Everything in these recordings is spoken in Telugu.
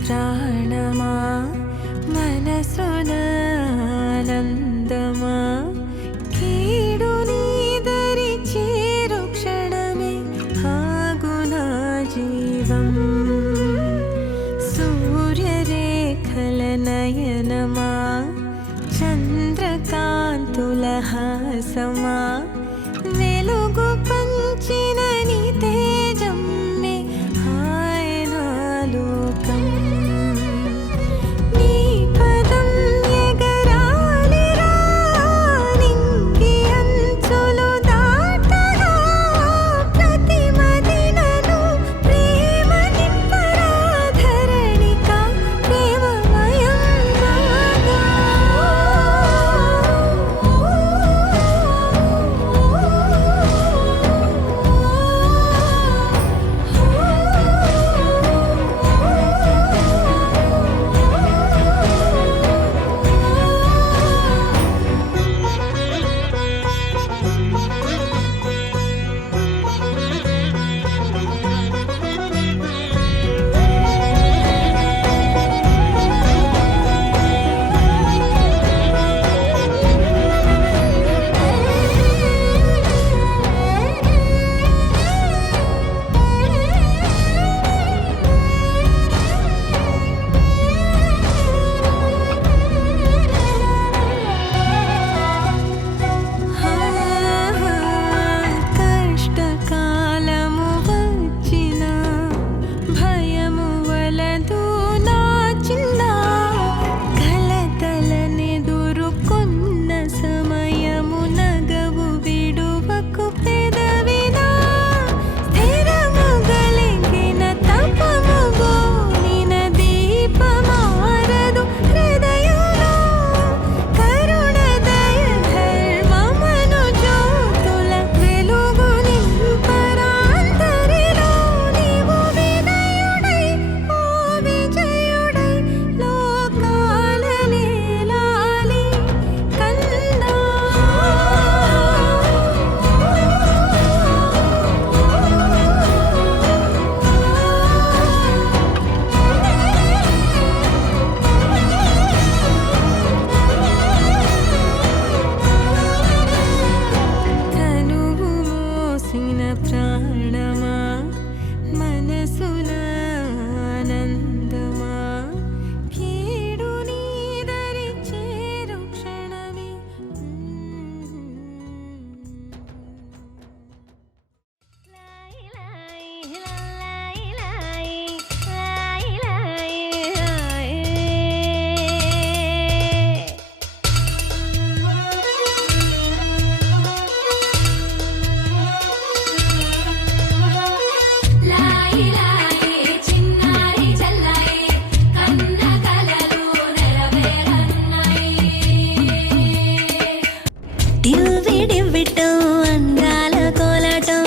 ప్రాణమా మనసున ఆనందమా కీడు నీదరి చేరు క్షణమే ఆగునా జీవం సూర్యరేఖల నయనమా చంద్రకాంతుల హాసమా వెలుగు పంచిన నీ తేజమ్మే ఆయన లోకం నీ పదం ఎగరాలిరా నింగి అంచులు దాటగా ప్రతి మదినను ప్రేమ నింపరా ధరణిక ప్రేమమయం బాగా కష్టకాలము వచ్చిన భయము వలదు నా చిన్న కలతలనెదురుకొన్న సమయము నగవు విడువకు పెదవినా స్థిరము గలిగిన తపము గోలిన దీపమారదు హృదయంలో కరుణ దయ ధర్మమను జ్యోతుల వెలుగు నింపరా అంతరిలో నీవు వినయుడై ఓ విజయుడై లోకాల నేలాలి కన్నా తనువు మోసిన ప్రాణమా మనసున ఆనందమా కీడు నీదరి చేరు క్షణమే చిన్నారి చల్లాయి కన్న కలలు నెరవేరన్నాయి డివ్విడివ్విటం అందాల కోలాటం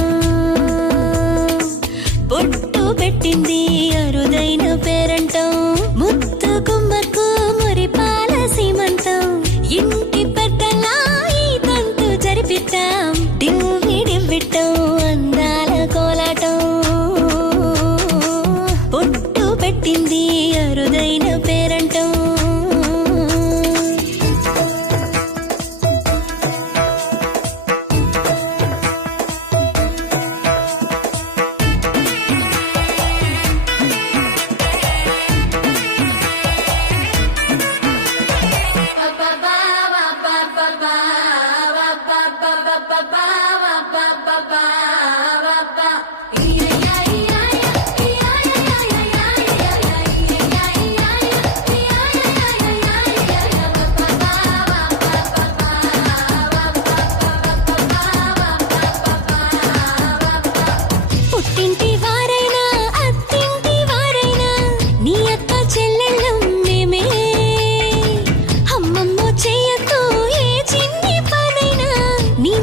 బొట్టు పెట్టింది అరుదైన పేరంటం ముత్తు గుమ్మకు మురిపాల సీమంతం ఇంటి పెద్దలా ఈ తంతు జరిపిద్దాం డివ్విడివ్విటం అందాల కోలాటం బొట్టు పెట్టింది అరుదైన పేరంటం పుట్టింటి వారైనా అత్తింటి వారైనా నీ అక్క చెల్లెళ్ళం మేమే అమ్మమ్మ చెయ్యకు ఏ చిన్ని పనైనా నీ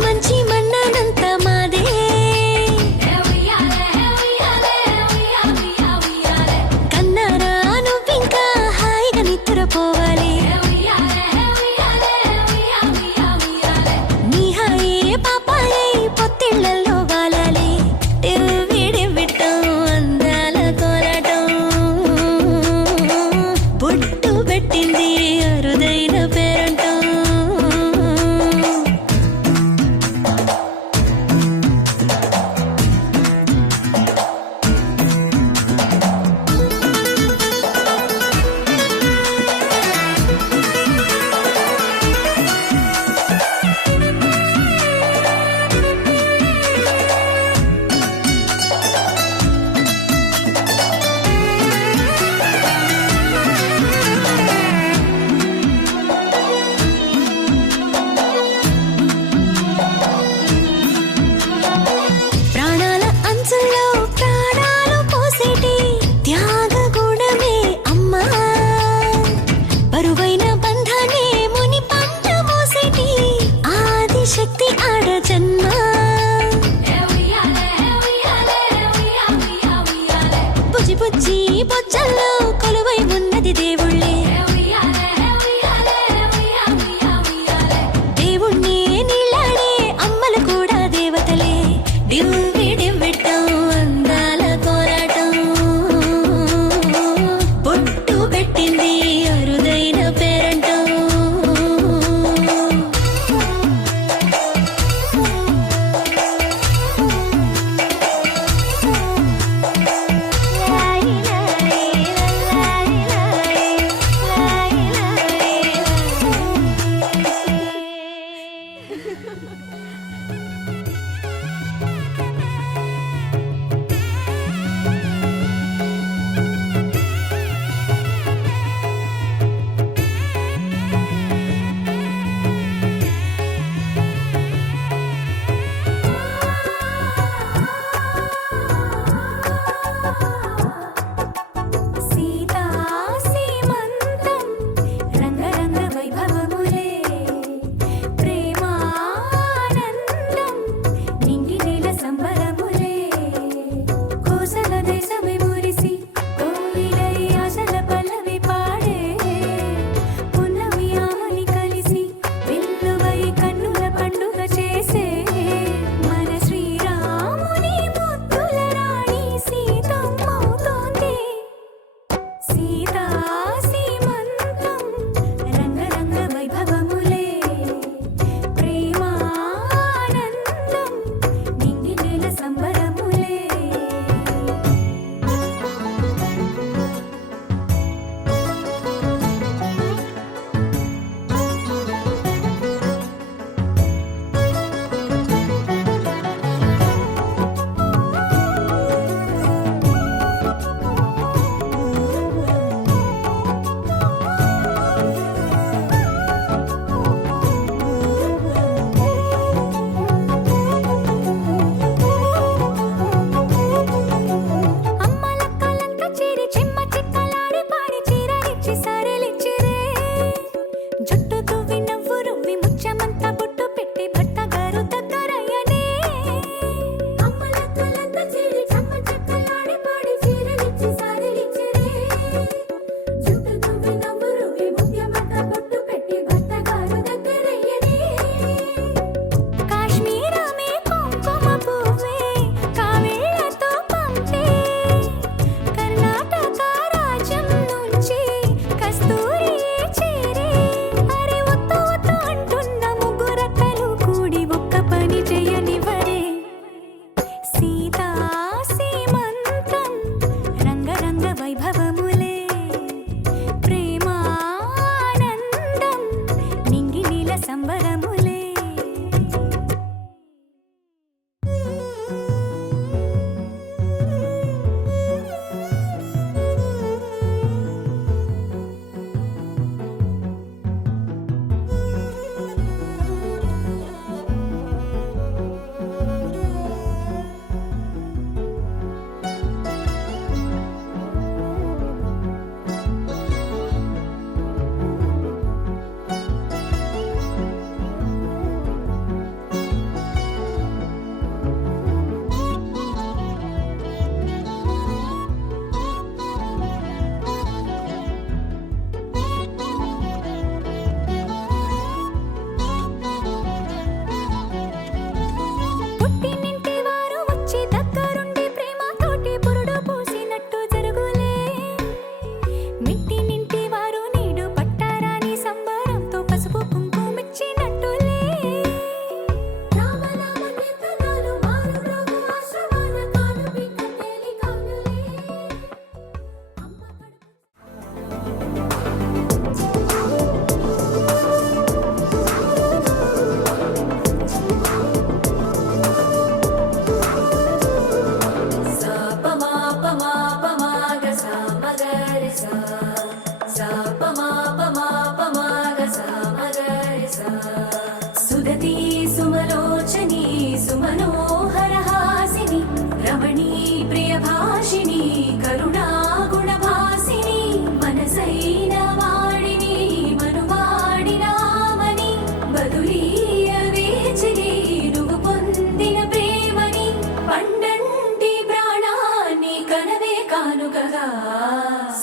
సుదతి సుమలోచని సుమనోహర హాసిని రమణీ ప్రియ భాషిని కరుణా గుణభాసిని మనసైన వాడిని మనువాడినామని బదులీయ వేచిని నువ్వు పొందిన ప్రేమని పండంటి ప్రాణాన్ని కనవే కానుకగా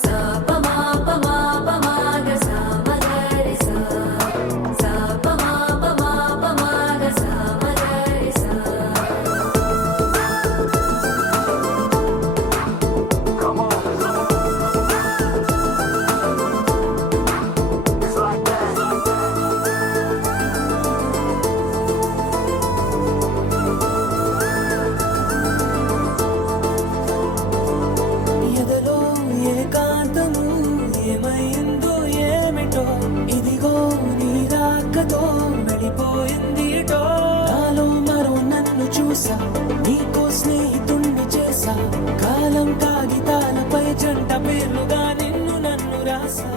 సాపమాపమాపమాగ సామగరి సా సాపమాపమాపమాగ సామగరి సా ఎదలో ఏకాంతము ఏమైందో ఏమిటో ఇదిగో నీ రాకతో వెళ్ళిపోయిందిటో నాలో మరో నన్ను చూసా నీకో స్నేహితుణ్ణి చేసా కాలం కాగితాలపై జంట పేర్లుగా నిన్ను నన్ను రాసా